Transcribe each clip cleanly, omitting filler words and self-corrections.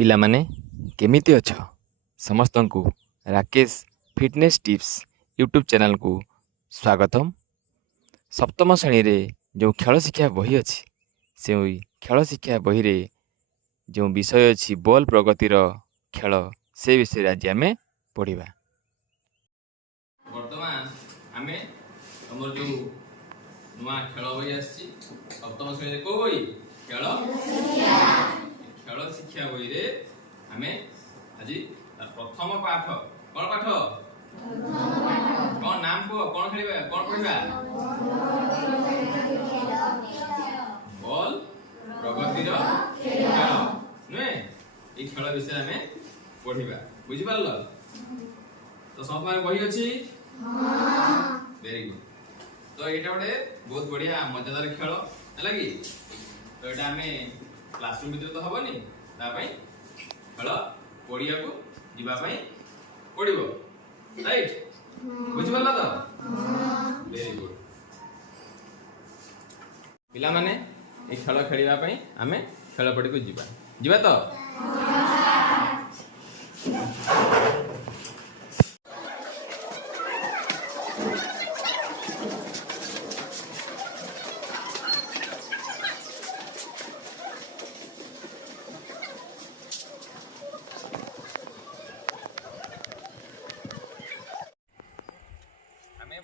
ପିଲାମାନେ କେମିତି ଅଛ? ସମସ୍ତଙ୍କୁ ରାକେଶ ଫିଟନେସ୍ ଟିପ୍ସ ୟୁଟ୍ୟୁବ୍ ଚ୍ୟାନେଲକୁ ସ୍ୱାଗତମ। ସପ୍ତମ ଶ୍ରେଣୀରେ ଯେଉଁ ଖେଳ ଶିକ୍ଷା ବହି ଅଛି, ସେହି ଖେଳ ଶିକ୍ଷା ବହିରେ ଯେଉଁ ବିଷୟ ଅଛି ବଲ୍ ପ୍ରଗତିର ଖେଳ, ସେ ବିଷୟରେ ଆଜି ଆମେ ପଢ଼ିବା। ବର୍ତ୍ତମାନ ଆମେ ଆମର ଯେଉଁ ନୂଆ ଖେଳ ବହି ଆସିଛି, ସପ୍ତମ ଶ୍ରେଣୀରେ କୋଉ ବହି? ଖେଳ ଶିକ୍ଷା ବହିରେ ଆମେ ଆଜି ପ୍ରଥମ ପାଠ। କ'ଣ ପାଠ? କ'ଣ ନାମ କୁହ? କ'ଣ ଖେଳିବା? କ'ଣ ପଢିବା? ବଲ୍ ପ୍ରଗତିର ଖେଳ ନୁହେଁ, ଏଇ ଖେଳ ବିଷୟରେ ଆମେ ପଢିବା। ବୁଝିପାରିଲ? ତ ସମସ୍ତଙ୍କର ବହି ଅଛି? Very good. ତ ଏଇଟା ଗୋଟେ ବହୁତ ବଢିଆ ମଜାଦାର ଖେଳ ହେଲା କି? ତ ଏଇଟା ଆମେ କ୍ଲାସରୁମ୍ ଭିତରେ ତ ହବନି, ତା ପାଇଁ ଖେଳ ପଡିଆକୁ ଯିବା ପାଇଁ ପଡିବ, ରାଇଟ୍? ବୁଝିପାରିଲ ତ? Very good. ପିଲାମାନେ ଏଇ ଖେଳ ଖେଳିବା ପାଇଁ ଆମେ ଖେଳ ପଡିଆକୁ ଯିବା ତ?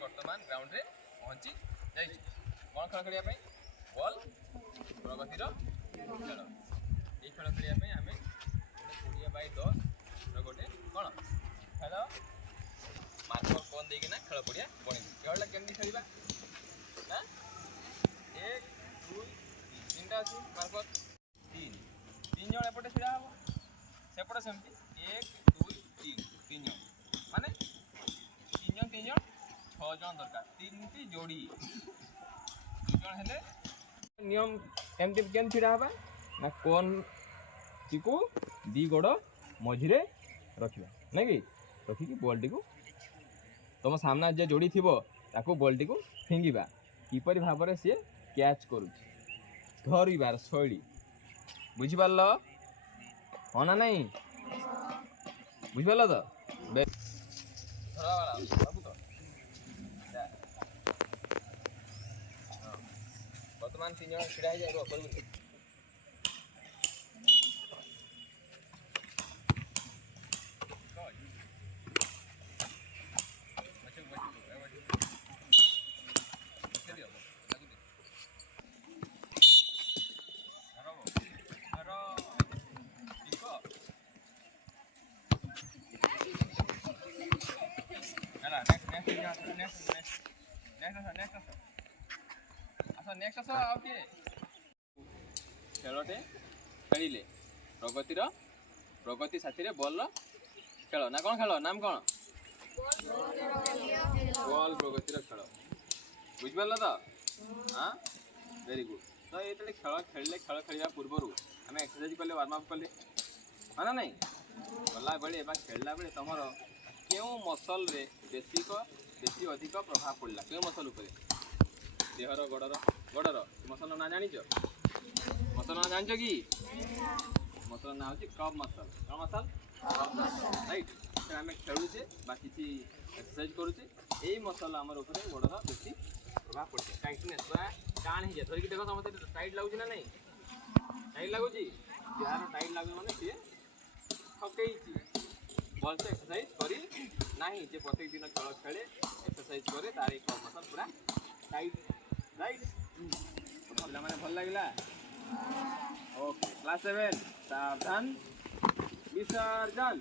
ବର୍ତ୍ତମାନ ଗ୍ରାଉଣ୍ଡରେ ପହଞ୍ଚି ଯାଇଛୁ। କ'ଣ ଖେଳ ଖେଳିବା ପାଇଁ? ବଲ୍ ପ୍ରଗତିର ଖେଳ। ଏଇ ଖେଳ ଖେଳିବା ପାଇଁ ଆମେ 20x10 ଗୋଟେ କ'ଣ ଖେଳ ମାର୍କର କୋନ୍ ଦେଇକିନା ଖେଳ ପଡ଼ିଆ ବନେଇଛୁ। ଖେଳଟା କେମିତି ଖେଳିବା ନା? 1 2 3ଟା ଅଛି ମାର୍କର, 3 ଜଣ ଏପଟେ ଛିଡ଼ା ହବ, ସେପଟେ ସେମିତି 1 2 3 ଜଣ, ମାନେ 3 ଜଣ 6 ଜଣ ଦରକାର। 3ଟି ଯୋଡ଼ି, 2 ଜଣ ହେଲେ ନିୟମ କେମିତି ଛିଡ଼ା ହେବା ନା? କୋନ୍ଟିକୁ 2 ଗୋଡ଼ ମଝିରେ ରଖିବା, ନାଇଁ କି? ରଖିକି ବଲ୍ଟିକୁ ତମ ସାମ୍ନା ଯେ ଯୋଡ଼ି ଥିବ ତାକୁ ବଲ୍ଟିକୁ ଫିଙ୍ଗିବା। କିପରି ଭାବରେ ସିଏ କ୍ୟାଚ୍ କରୁଛି, ଧରିବାର ଶୈଳୀ। ବୁଝିପାରିଲ? ହଁ ନା ନାଇଁ? ବୁଝିପାରିଲ ତ? ବର୍ତ୍ତମାନ 3 ଜଣ ଛିଡ଼ା ହେଇଯାଏ। ଖେଳଟେ ଖେଳିଲେ ପ୍ରଗତି ସାଥିରେ ବଲ୍ର ଖେଳ ନା? କ'ଣ ଖେଳ ନାମ କ'ଣ? ବଲ୍ ପ୍ରଗତିର ଖେଳ। ବୁଝିପାରିଲ ତ? ହଁ, ଭେରି ଗୁଡ୍। ତ ଯେତେବେଳେ ଖେଳ ଖେଳିବା ପୂର୍ବରୁ ଆମେ ଏକ୍ସରସାଇଜ କଲେ, ୱାର୍ମ ଅପ୍ କଲେ, ହଁ ନା ନାଇଁ? ଗଲାବେଳେ ବା ଖେଳିଲା ବେଳେ ତମର କେଉଁ ମସଲରେ ବେଶୀ ଅଧିକ ପ୍ରଭାବ ପଡ଼ିଲା? କେଉଁ ମସଲ ଉପରେ? ଦେହର, ଗୋଡ଼ର ମସଲ ନାଁ ଜାଣିଛ? ମସଲ ନାଁ ଜାଣିଛ କି? ମସଲ ନାଁ ହେଉଛି କପ୍ ମସଲ। କ'ଣ ମସଲ? ରାଇଟ୍। ଆମେ ଖେଳୁଛେ ବା କିଛି ଏକ୍ସରସାଇଜ କରୁଛେ, ଏଇ ମସଲ ଆମର ଉପରେ ଗୋଡ଼ର ବେଶୀ ପ୍ରଭାବ ପଡ଼ିଥାଏ। ଟାଇଟନେସ୍ ପୁରା ଟାଣ ହେଇଯାଏ। ଧରିକି ଦେଖ, ସମସ୍ତେ ଟାଇଟ୍ ଲାଗୁଛି ନା ନାଇଁ? ଟାଇଟ୍ ଲାଗୁଛି? ଯାହାର ଟାଇଟ୍ ଲାଗୁଛି ମାନେ ସିଏ ଠକେଇଛି, ଭଲସେ ଏକ୍ସରସାଇଜ କରି ନାହିଁ। ଯେ ପ୍ରତ୍ୟେକ ଦିନ ଖେଳ ଖେଳେ, ଏକ୍ସରସାଇଜ କରେ, ତାର ଏଇ କପ୍ ମସଲ ପୁରା ଟାଇଟ୍, ରାଇଟ୍? ପିଲାମାନେ ଭଲ ଲାଗିଲା? ଓକେ। କ୍ଲାସ୍ 7 ସାବଧାନ ବିସର୍ଜନ।